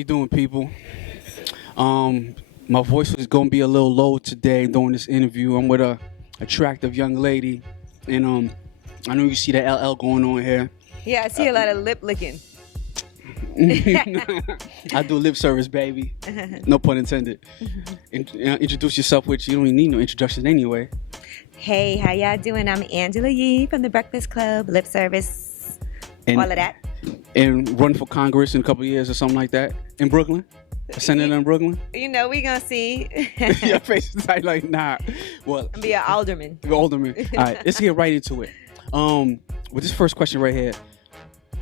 you doing, people? My voice is gonna be a little low today during this interview. I'm with a attractive young lady, and I know you see the LL going on here. Yeah, I see a lot of lip licking. I do lip service, baby. No pun intended. Introduce yourself, which you don't even need no introduction anyway. Hey, how y'all doing? I'm Angela Yee from the Breakfast Club, lip service, all of that. And run for Congress in a couple of years or something like that in Brooklyn. A senator in Brooklyn. You know, we gonna see. Your face is like nah. Well, be an alderman. Alderman. All right, let's get right into it. With this first question right here.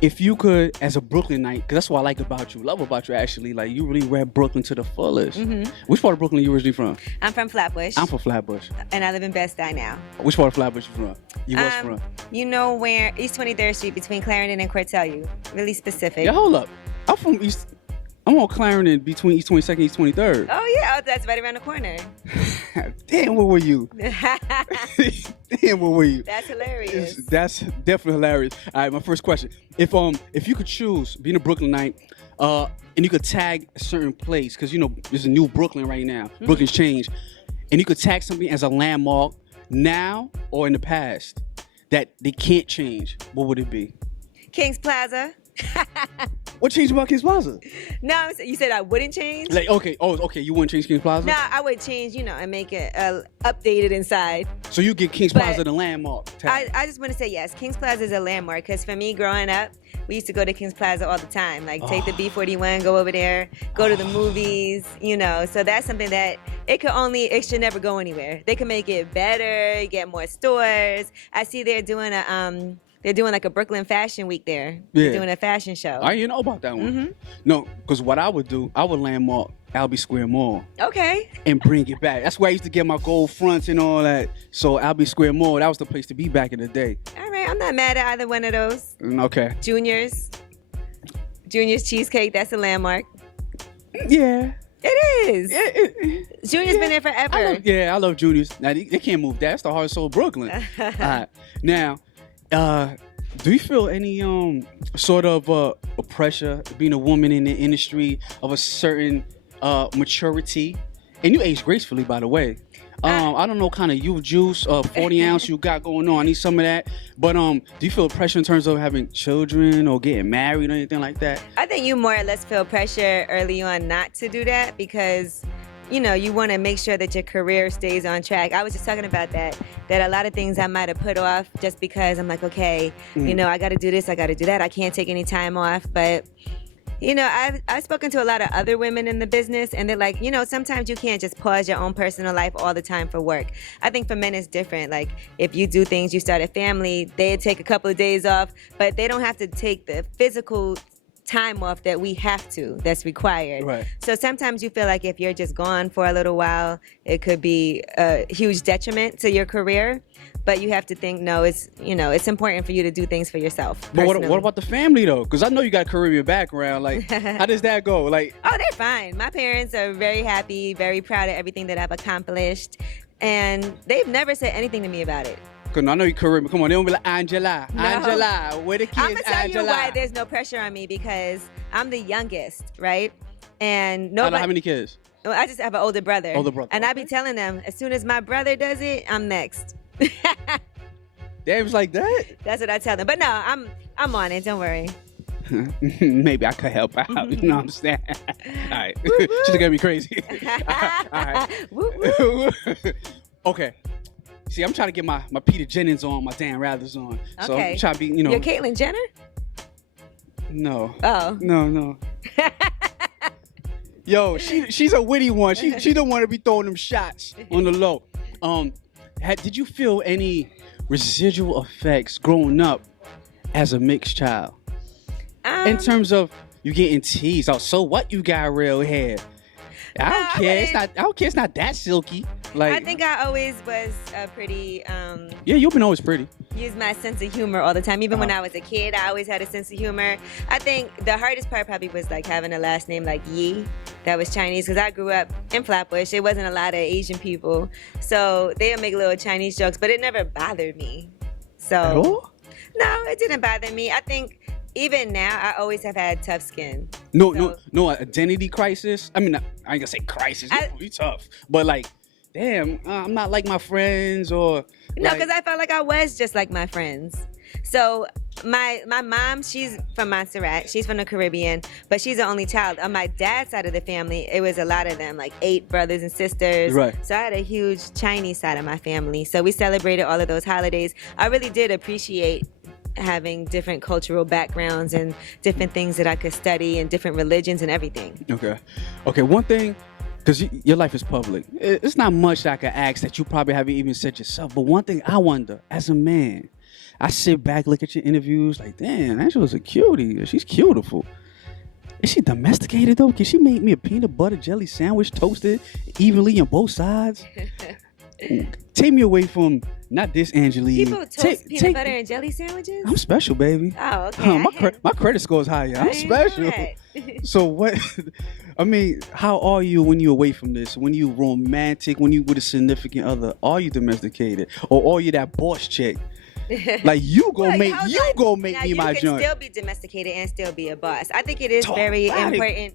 If you could, as a Brooklynite, because that's what I like about you, love about you actually, like you really rep Brooklyn to the fullest. Mm-hmm. Which part of Brooklyn are you originally from? I'm from Flatbush. I'm from Flatbush. And I live in Bed-Stuy now. Which part of Flatbush you from? You was from? You know where, East 23rd Street between Clarendon and Cortellia. Really specific. Yeah, hold up. I'm from East, I'm on Clarendon between East 22nd and East 23rd. Oh yeah, that's right around the corner. Damn, where were you? Damn, where were you? That's hilarious. That's definitely hilarious. All right, my first question. If you could choose being a Brooklynite, and you could tag a certain place, because you know there's a new Brooklyn right now. Mm-hmm. Brooklyn's changed. And you could tag something as a landmark now or in the past that they can't change, what would it be? Kings Plaza. What changed about Kings Plaza? No, you said I wouldn't change? Like, okay, you wouldn't change Kings Plaza? No, I would change, and make it updated inside. So you get Kings Plaza the landmark tag. I just want to say yes, Kings Plaza is a landmark, because for me growing up, we used to go to Kings Plaza all the time. Like take the B41, go over there, go to the movies, So that's something that it should never go anywhere. They can make it better, get more stores. I see they're doing like a Brooklyn Fashion Week there. Yeah. They're doing a fashion show. I didn't know about that one. Mm-hmm. No, because what I would do, I would landmark Albee Square Mall. Okay. And bring it back. That's where I used to get my gold fronts and all that. So Albee Square Mall, that was the place to be back in the day. All right, I'm not mad at either one of those. Okay. Junior's Cheesecake, that's a landmark. Yeah. It is. Junior's been there forever. I love Junior's. Now, they can't move that. That's the heart and soul of Brooklyn. All right. Now, do you feel any sort of pressure being a woman in the industry of a certain maturity? And you age gracefully, by the way. I don't know kind of youth juice, 40 ounce you got going on. I need some of that. But do you feel pressure in terms of having children or getting married or anything like that? I think you more or less feel pressure early on not to do that because you want to make sure that your career stays on track. I was just talking about that a lot of things I might have put off just because I'm like, okay, I got to do this, I got to do that. I can't take any time off. But, I've spoken to a lot of other women in the business, and they're like, sometimes you can't just pause your own personal life all the time for work. I think for men it's different. Like, if you do things, you start a family, they take a couple of days off, but they don't have to take the physical time off that's required. Right. So sometimes you feel like if you're just gone for a little while, it could be a huge detriment to your career. But you have to think, no, it's important for you to do things for yourself. But what about the family though? Because I know you got a Caribbean background. Like, how does that go? Like, oh, they're fine. My parents are very happy, very proud of everything that I've accomplished, and they've never said anything to me about it. Cause I know you Caribbean. Come on, they don't be like Angela, where the kids? I'm gonna tell you why there's no pressure on me, because I'm the youngest, right? And nobody. I don't know how many kids? Well, I just have an older brother. And I be okay. telling them, as soon as my brother does it, I'm next. Damn, it's like that? That's what I tell them. But no, I'm on it. Don't worry. Maybe I could help out. You know what I'm saying? All right. She's gonna be crazy. All right. Okay. See, I'm trying to get my Peter Jennings on, my Dan Rathers on. So okay. I'm trying to be, You're Caitlyn Jenner? No. Oh. No. Yo, she's a witty one. She don't want to be throwing them shots on the low. Did you feel any residual effects growing up as a mixed child? In terms of you getting teased, so what you got real hair? I don't care. It's not that silky. Like, I think I always was pretty. Yeah, you've been always pretty. Use my sense of humor all the time. Even when I was a kid, I always had a sense of humor. I think the hardest part probably was like having a last name like Yee, that was Chinese, because I grew up in Flatbush. There wasn't a lot of Asian people, so they'll make little Chinese jokes, but it never bothered me. So at all? No, it didn't bother me. I think even now, I always have had tough skin. No identity crisis. I mean, I ain't gonna say crisis. You tough, but like, damn, I'm not like my friends or. No, because I felt like I was just like my friends. So my mom, she's from Montserrat. She's from the Caribbean, but she's the only child. On my dad's side of the family, it was a lot of them, like 8 brothers and sisters. Right. So I had a huge Chinese side of my family. So we celebrated all of those holidays. I really did appreciate having different cultural backgrounds and different things that I could study and different religions and everything. Okay. One thing, because your life is public, it's not much I can ask that you probably haven't even said yourself. But one thing I wonder, as a man, I sit back, look at your interviews, like, damn, Angela's a cutie. She's beautiful. Is she domesticated, though? Can she make me a peanut butter jelly sandwich toasted evenly on both sides? Take me away from, not this Angela Yee. People toast peanut butter and jelly sandwiches? I'm special, baby. Oh, okay. My credit score is higher. I'm special. So what, I mean, how are you when you're away from this? When you romantic, when you with a significant other, are you domesticated? Or are you that boss chick? Like you go make me my joint. You can still be domesticated and still be a boss. I think it is very important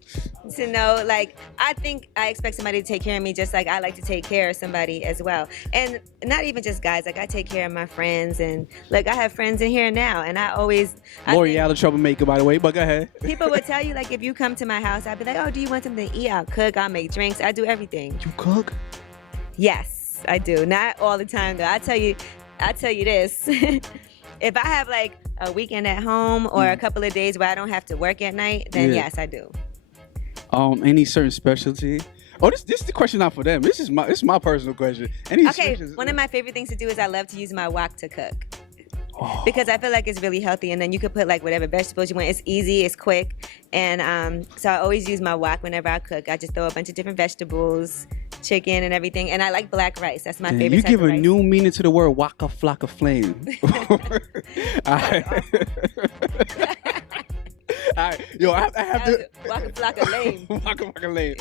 to know. Like I think I expect somebody to take care of me just like I like to take care of somebody as well. And not even just guys. Like I take care of my friends, and like I have friends in here now, and I always. L'Oreal a troublemaker, by the way. But go ahead. People would tell you like if you come to my house, I'd be like, oh, do you want something to eat? I'll cook. I'll make drinks. I do everything. You cook? Yes, I do. Not all the time though. I'll tell you this. If I have like a weekend at home or a couple of days where I don't have to work at night, then yes, I do. Any certain specialty? Oh, this is the question not for them. This is my personal question. One of my favorite things to do is I love to use my wok to cook. Because I feel like it's really healthy, and then you could put like whatever vegetables you want. It's easy, it's quick, and so I always use my wok whenever I cook. I just throw a bunch of different vegetables, chicken, and everything, and I like black rice. That's my favorite. You give a new meaning to the word "waka flocka flame." All right, yo, I have to waka flocka lame. Waka flocka lame.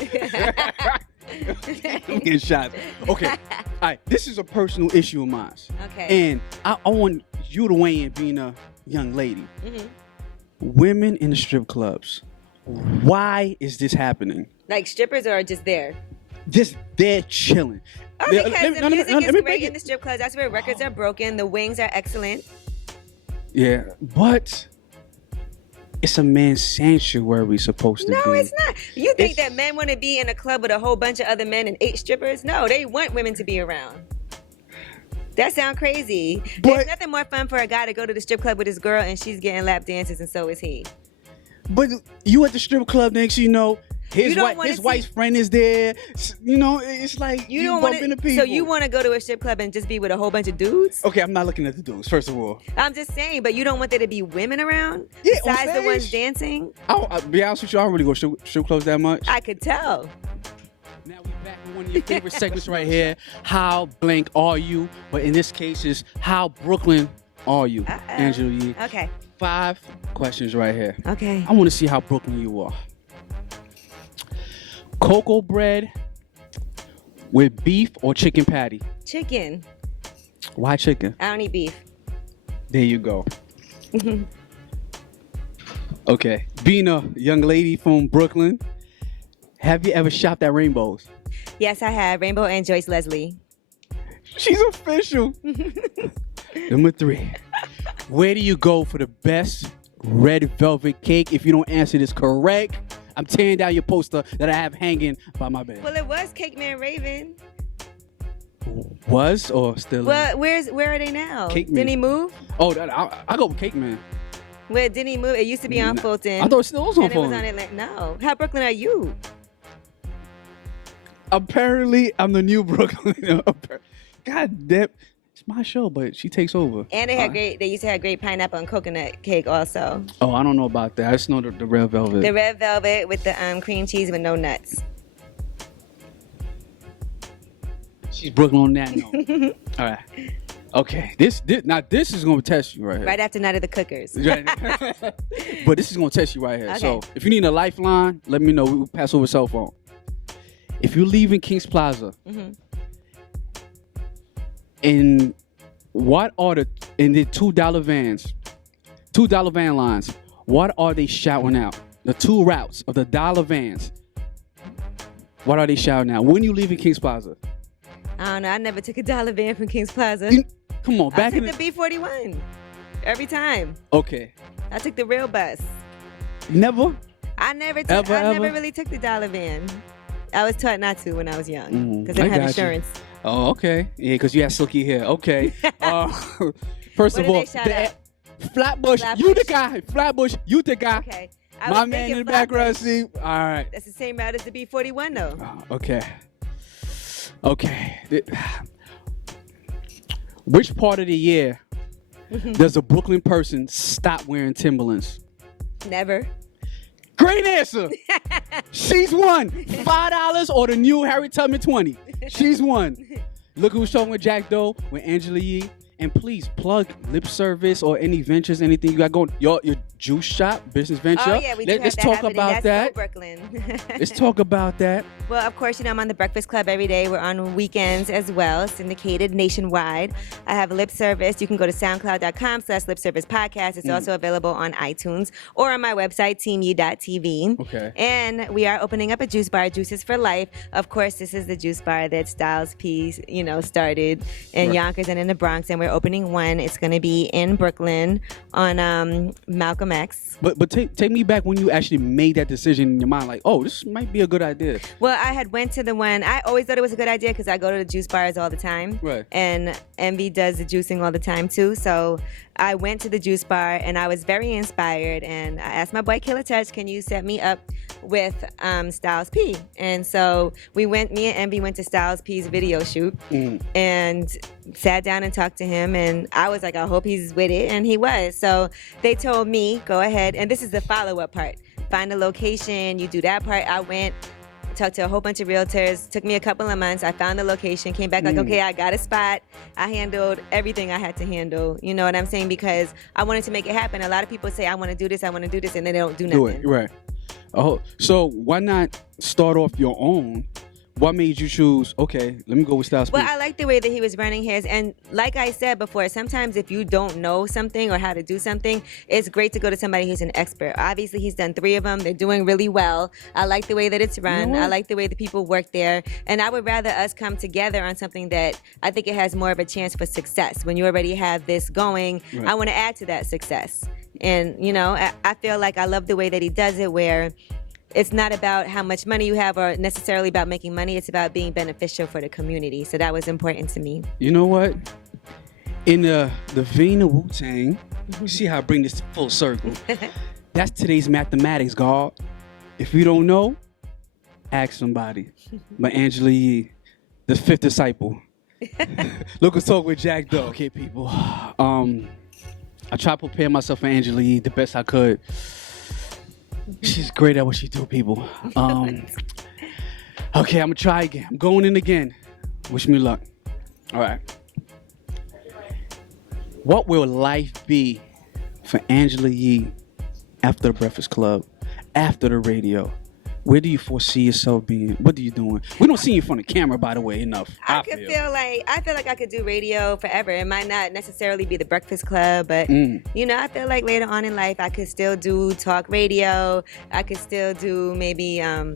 I'm getting shot. Okay. All right. This is a personal issue of mine. Okay. And I want you to weigh in, being a young lady. Mm-hmm. Women in the strip clubs. Why is this happening? Like strippers are just there? Just they're chilling. Oh, because the music is great in the strip clubs. That's where records are broken. The wings are excellent. Yeah, but it's a man's sanctuary supposed to be. No, it's not. You think that men want to be in a club with a whole bunch of other men and 8 strippers? No, they want women to be around. That sounds crazy. There's nothing more fun for a guy to go to the strip club with his girl and she's getting lap dances and so is he. But you at the strip club next, you know, his wife's friend is there. You know, it's like you bump into people. So you want to go to a strip club and just be with a whole bunch of dudes? Okay, I'm not looking at the dudes, first of all. I'm just saying, but you don't want there to be women around? Yeah, besides the ones dancing? I'll be honest with you, I don't really go strip clubs that much. I could tell. Now we're back with one of your favorite segments right here. How blank are you? But in this case, is how Brooklyn are you, Angela Yee? Okay. 5 questions right here. Okay. I want to see how Brooklyn you are. Cocoa bread with beef or chicken patty? Chicken. Why chicken? I don't eat beef. There you go. Okay. Being a young lady from Brooklyn, have you ever shopped at Rainbows? Yes, I have. Rainbow and Joyce Leslie. She's official. Number 3. Where do you go for the best red velvet cake? If you don't answer this correct, I'm tearing down your poster that I have hanging by my bed. Well, it was Cake Man Raven. Was or still? Well, where are they now? Cake Man. Didn't he move? Oh, I go with Cake Man. Where didn't he move? It used to be on Fulton. I thought it still was on Fulton. And it was on Atlanta. No. How Brooklyn are you? Apparently, I'm the new Brooklyn. God damn. It's my show, but she takes over. And they had they used to have great pineapple and coconut cake also. Oh, I don't know about that. I just know the red velvet. The red velvet with the cream cheese with no nuts. She's Brooklyn on that note. All right. Okay. This is going to test you right here. Right after Night of the Cookers. But this is going to test you right here. Okay. So if you need a lifeline, let me know. We'll pass over cell phone. If you're leaving Kings Plaza, in the $2 vans, $2 van lines, what are they shouting out? the two routes of the dollar vans, what are they shouting out? When you leaving Kings Plaza? I don't know. I never took a dollar van from Kings Plaza. Come on, back I in took the B41 every time. Okay. I took the real bus. Never? I never really took the dollar van. I was taught not to when I was young because I didn't have insurance. Oh, okay. Yeah, because you had silky hair. Okay. First of all, Flatbush, you the guy. Flatbush, you the guy. Okay. My man in the background, see? All right. That's the same route as the B41, though. Okay. Okay. Which part of the year does a Brooklyn person stop wearing Timberlands? Never. Great answer. She's won. $5 or the new Harry Tubman 20. She's won. Look who's showing with Jakk Doe, with Angela Yee. And please plug lip service or any ventures, anything you got going. Your juice shop, business venture. Oh, yeah, we do Let's have talk that about that. Brooklyn. Let's talk about that. Well, of course, I'm on the Breakfast Club every day. We're on weekends as well, syndicated nationwide. I have lip service. You can go to soundcloud.com/lipservicepodcast. It's also available on iTunes or on my website, teamyee.tv. Okay. And we are opening up a juice bar, Juices for Life. Of course, this is the juice bar that Styles P, started in Yonkers and in the Bronx, and we're opening one. It's going to be in Brooklyn on Malcolm X. But take me back when you actually made that decision in your mind, like, oh, this might be a good idea. Well, I had went to the one. I always thought it was a good idea because I go to the juice bars all the time. Right. And Envy does the juicing all the time too. So I went to the juice bar and I was very inspired. And I asked my boy Killer Touch, can you set me up with Styles P? And so me and Envy went to Styles P's video shoot and sat down and talked to him. And I was like, I hope he's with it. And he was. So they told me, go ahead. And this is the follow-up part. Find a location, you do that part. I went, talked to a whole bunch of realtors. Took me a couple of months. I found the location, came back like, okay, I got a spot. I handled everything I had to handle. You know what I'm saying? Because I wanted to make it happen. A lot of people say, I want to do this, and then they don't do nothing. Do it, right. Oh, so why not start off your own? What made you choose, okay, let me go with Styles P? Well, I like the way that he was running his. And like I said before, sometimes if you don't know something or how to do something, it's great to go to somebody who's an expert. Obviously, he's done 3 of them. They're doing really well. I like the way that it's run. I like the way the people work there. And I would rather us come together on something that I think it has more of a chance for success. When you already have this going, I want to add to that success. And, I feel like I love the way that he does it, where it's not about how much money you have or necessarily about making money. It's about being beneficial for the community. So that was important to me. You know what? In the vein of Wu-Tang, you see how I bring this full circle. That's today's mathematics, God. If you don't know, ask somebody. By Angela Yee, the 5th disciple. Look, let's talk with Jakk Doe. Okay, people. I tried to prepare myself for Angela Yee the best I could. She's great at what she do, people. Okay, I'm gonna try again. I'm going in again. Wish me luck. All right. What will life be for Angela Yee after the Breakfast Club, after the radio? Where do you foresee yourself being? What are you doing? We don't see you in front of camera, by the way, enough. I feel like I could do radio forever. It might not necessarily be the Breakfast Club, but I feel like later on in life I could still do talk radio. I could still do maybe a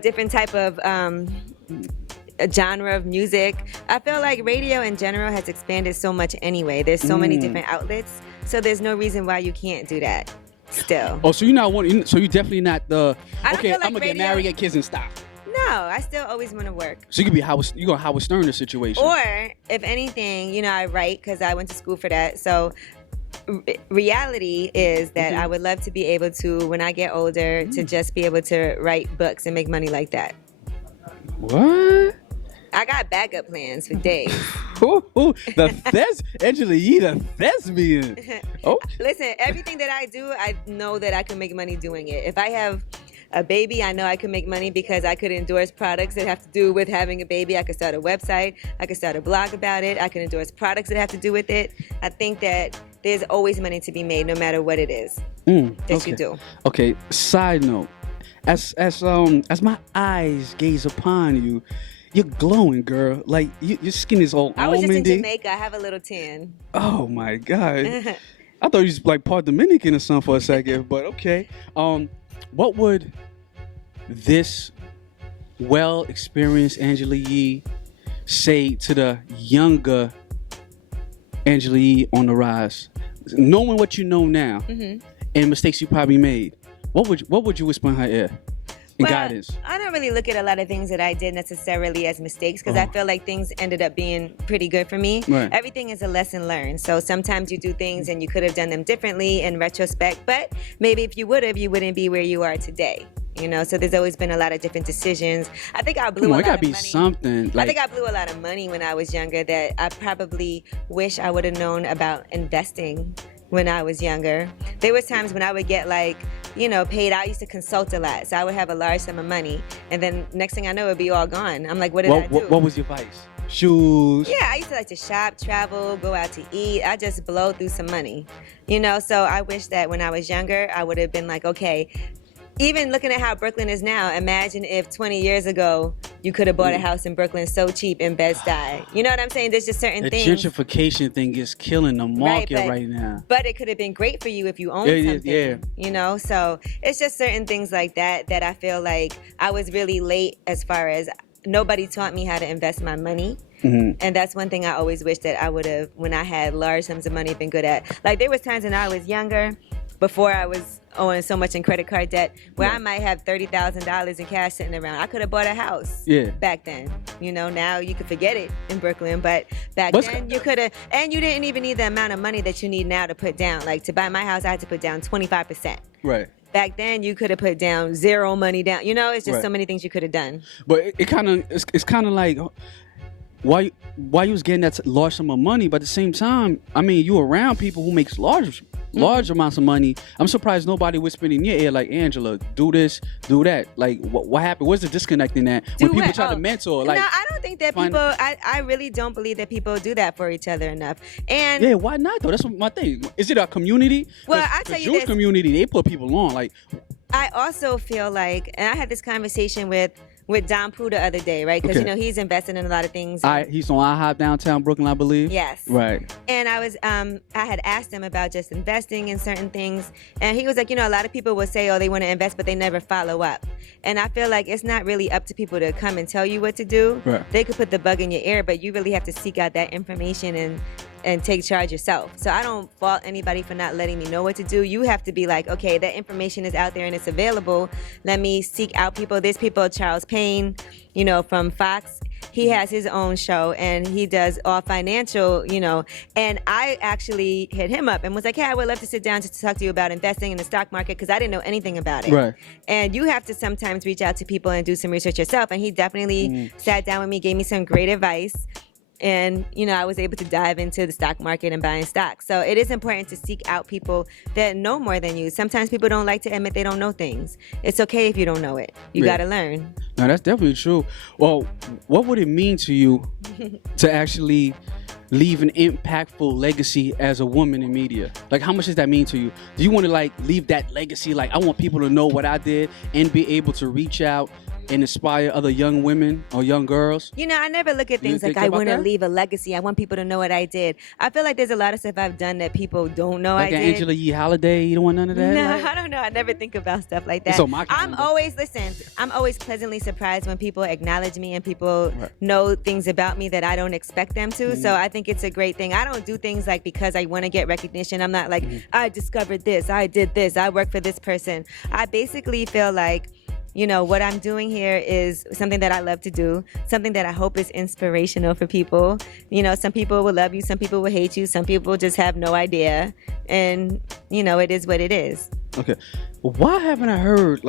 different type of a genre of music. I feel like radio in general has expanded so much anyway. There's so many different outlets, so there's no reason why you can't do that. Still. Oh, so you're not one. So you're definitely not the. Okay, like I'm gonna get married, get kids, and stop. No, I still always want to work. So you could be you're gonna Howard Stern the situation. Or if anything, I write because I went to school for that. So reality is that I would love to be able to, when I get older, to just be able to write books and make money like that. What? I got backup plans for days. Angela Yee, the thespian. Oh. Listen, everything that I do, I know that I can make money doing it. If I have a baby, I know I can make money because I could endorse products that have to do with having a baby. I could start a website. I could start a blog about it. I can endorse products that have to do with it. I think that there's always money to be made no matter what it is that you do. Okay, side note. As my eyes gaze upon you, you're glowing, girl. Like, your skin is all almondy. I was just in Jamaica. I have a little tan. Oh, my God. I thought you was like part Dominican or something for a second, but okay. What would this well-experienced Angela Yee say to the younger Angela Yee on the rise, knowing what you know now and mistakes you probably made? What would you whisper in her ear? Guidance. I don't really look at a lot of things that I did necessarily as mistakes because I feel like things ended up being pretty good for me. Right. Everything is a lesson learned. So sometimes you do things and you could have done them differently in retrospect, but maybe if you would have, you wouldn't be where you are today. You know, so there's always been a lot of different decisions. I think I blew a lot of money. It gotta be something. I think I blew a lot of money when I was younger that I probably wish I would have known about investing when I was younger. There was times when I would get paid. I used to consult a lot, so I would have a large sum of money, and then next thing I know, it would be all gone. I'm like, what did I do? What was your vice? Shoes? Yeah, I used to like to shop, travel, go out to eat. I just blow through some money, so I wish that when I was younger, I would have been like, okay, even looking at how Brooklyn is now, imagine if 20 years ago you could have bought a house in Brooklyn so cheap in Bed-Stuy. You know what I'm saying? There's just certain things. The gentrification thing is killing the market right now. But it could have been great for you if you owned something. Yeah. So it's just certain things like that I feel like I was really late as far as nobody taught me how to invest my money. And that's one thing I always wish that I would have, when I had large sums of money, been good at. Like there was times when I was younger, before I was owing so much in credit card debt, where I might have $30,000 in cash sitting around. I could have bought a house back then. Now you could forget it in Brooklyn, but back then you could have, and you didn't even need the amount of money that you need now to put down. Like to buy my house, I had to put down 25%. Right. Back then you could have put down zero money down. It's just so many things you could have done. But it's kind of like, why you was getting that large sum of money, but at the same time, I mean, you around people who makes large amounts of money. I'm surprised nobody whispered in your ear like, Angela, do this, do that. Like, what happened? Where's the disconnect in that? When people try to mentor, like, no, I don't think that people. I really don't believe that people do that for each other enough. And yeah, why not though? That's my thing. Is it a community? Well, I tell you Jewish community, they put people on. Like, I also feel like, and I had this conversation with Don Pooh the other day, right? Because he's invested in a lot of things. He's on IHOP downtown Brooklyn, I believe. Yes. Right. And I had asked him about just investing in certain things, and he was like, a lot of people will say, oh, they want to invest, but they never follow up. And I feel like it's not really up to people to come and tell you what to do. Right. They could put the bug in your ear, but you really have to seek out that information and take charge yourself. So I don't fault anybody for not letting me know what to do. You have to be like, okay, that information is out there and it's available. Let me seek out people. There's people, Charles Payne, from Fox. He has his own show and he does all financial, and I actually hit him up and was like, hey, I would love to sit down to talk to you about investing in the stock market because I didn't know anything about it. Right. And you have to sometimes reach out to people and do some research yourself. And he definitely sat down with me, gave me some great advice. And, I was able to dive into the stock market and buying stocks. So it is important to seek out people that know more than you. Sometimes people don't like to admit they don't know things. It's okay if you don't know it. You got to learn. No, that's definitely true. Well, what would it mean to you to actually leave an impactful legacy as a woman in media? Like, how much does that mean to you? Do you want to leave that legacy? Like, I want people to know what I did and be able to reach out and inspire other young women or young girls? I never look at things like I want to leave a legacy. I want people to know what I did. I feel like there's a lot of stuff I've done that people don't know I did. Like Angela Yee holiday, you don't want none of that? No, I don't know. I never think about stuff like that. I'm always pleasantly surprised when people acknowledge me and people know things about me that I don't expect them to. So I think it's a great thing. I don't do things like because I want to get recognition. I'm not like, I discovered this, I did this, I work for this person. I basically feel like what I'm doing here is something that I love to do, something that I hope is inspirational for people. Some people will love you, some people will hate you, some people just have no idea. And, it is what it is. Okay. Well, why haven't I heard,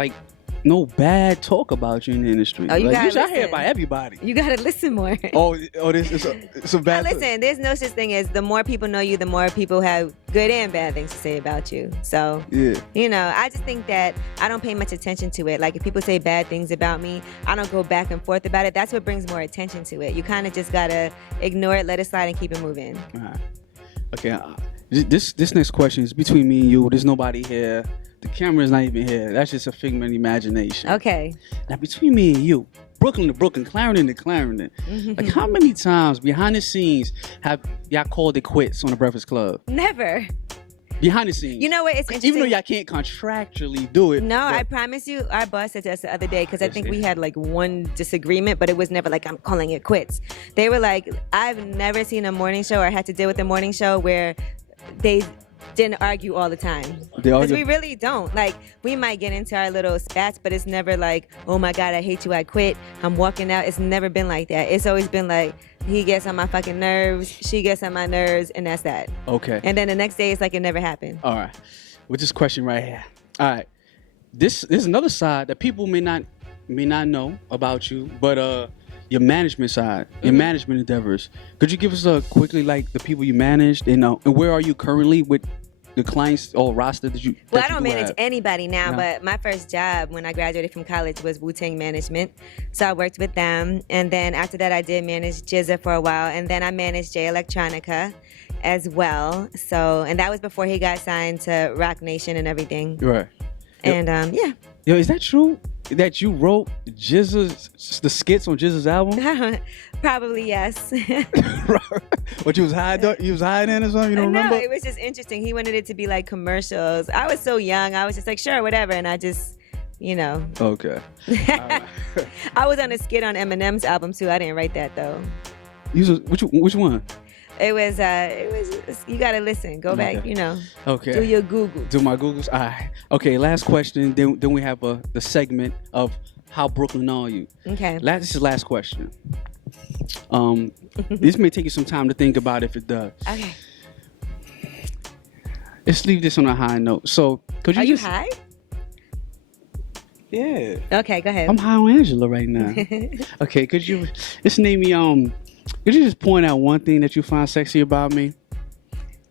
no bad talk about you in the industry? Oh, you gotta listen. I hear about everybody. You gotta listen more. It's a bad thing. Listen, there's no such thing as the more people know you, the more people have good and bad things to say about you. So, I just think that I don't pay much attention to it. Like, if people say bad things about me, I don't go back and forth about it. That's what brings more attention to it. You kind of just gotta ignore it, let it slide, and keep it moving. All right. Okay. This next question is between me and you. There's nobody here. The camera's not even here. That's just a figment of imagination. Okay. Now, between me and you, Brooklyn to Brooklyn, Clarendon to Clarendon, how many times behind the scenes have y'all called it quits on the Breakfast Club? Never. behind the scenes. You know what? It's interesting. Even though y'all can't contractually do it. No, but I promise you, our boss said to us the other day, because I Yes, think they we did. had like one disagreement, but it was never like, I'm calling it quits. They were like, I've never seen a morning show or had to deal with a morning show where they didn't argue all the time. They Because argue- we really don't. Like, we might get into our little spats, but it's never like, oh my God, I hate you, I quit, I'm walking out. It's never been like that. It's always been like, he gets on my fucking nerves, she gets on my nerves, and that's that. Okay. And then the next day, it's like it never happened. All right. With this question right here. All right. This is another side that people may not know about you, but your management side, your management endeavors. Could you give us quickly like the people you managed and where are you currently with the clients or roster that you? Well, that I don't you do manage have? anybody now, No. but my first job when I graduated from college was Wu-Tang Management. So I worked with them. And then after that, I did manage Jizza for a while. And then I managed J Electronica as well. So, and that was before he got signed to Rock Nation and everything. Right. And yeah. Yo, is that true that you wrote the skits on Jizza's album? Probably yes. What you was hiding? You was hiding or something? You don't No, remember? it was just interesting. He wanted it to be like commercials. I was so young. I was just like, sure, whatever. And I just, you know. Okay. I was on a skit on Eminem's album too. I didn't write that though. Which one? It was you gotta listen. Go back, Okay. you know. Okay. Do your Google. Do my Googles. All right. Okay. Last question. Then we have the segment of how Brooklyn are you. Okay. This is the last question. This may take you some time to think about if it does. Okay. Let's leave this on a high note. So, could you Are you just? high? Yeah. Okay, go ahead. I'm high on Angela right now. Okay. Could you just name me Could you just point out one thing that you find sexy about me?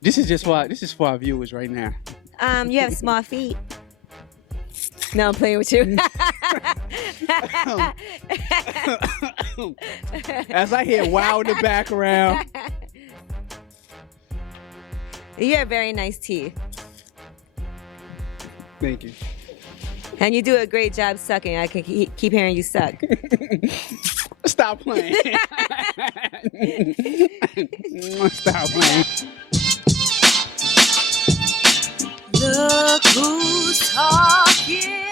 This is for our viewers right now. You have small feet. No, I'm playing with you. As I hear wow in the background. You have very nice teeth. Thank you. And you do a great job sucking. I can keep hearing you suck. Stop playing. Stop playing. Look who's talking.